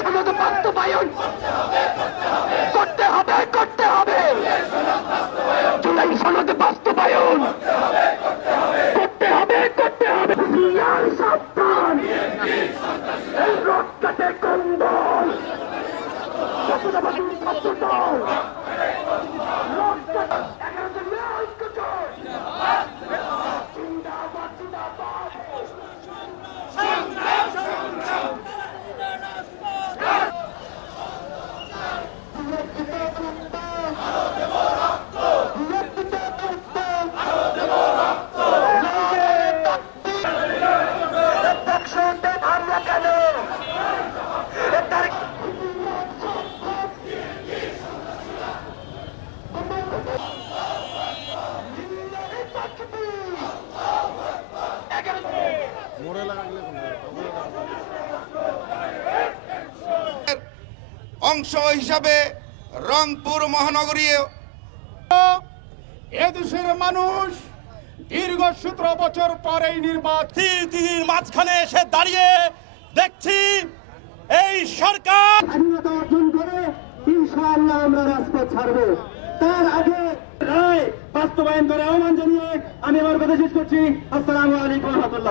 সনদ বাস্তবায়ন করতে হবে করতে হবে। জুলাই সনদ বাস্তবায়ন করতে হবে করতে হবে। হুঁশিয়ার সাবধান, এই রড কাটে কম্বল জাতীয়তাবাদী ছাত্রদল রড কাটে 11 দলীয় ঐক্যজোট জিন্দাবাদ জিন্দাবাদ। অংশ হিসাবে রংপুর মহানগরীয় এদেশের মানুষ দীর্ঘ 17 বছর পর এই নির্বাচনের মাঝখানে এসে দাঁড়িয়ে দেখছি এই সরকার স্বাধীনতা অর্জন করে ইনশাআল্লাহ আমরা রাজপথ ছাড়বো। তার আগে রায় বাস্তবায়ন করে আহ্বান জানিয়ে আমি আমার কথা শেষ করছি। আসসালামু আলাইকুম ওয়া রাহমাতুল্লাহ।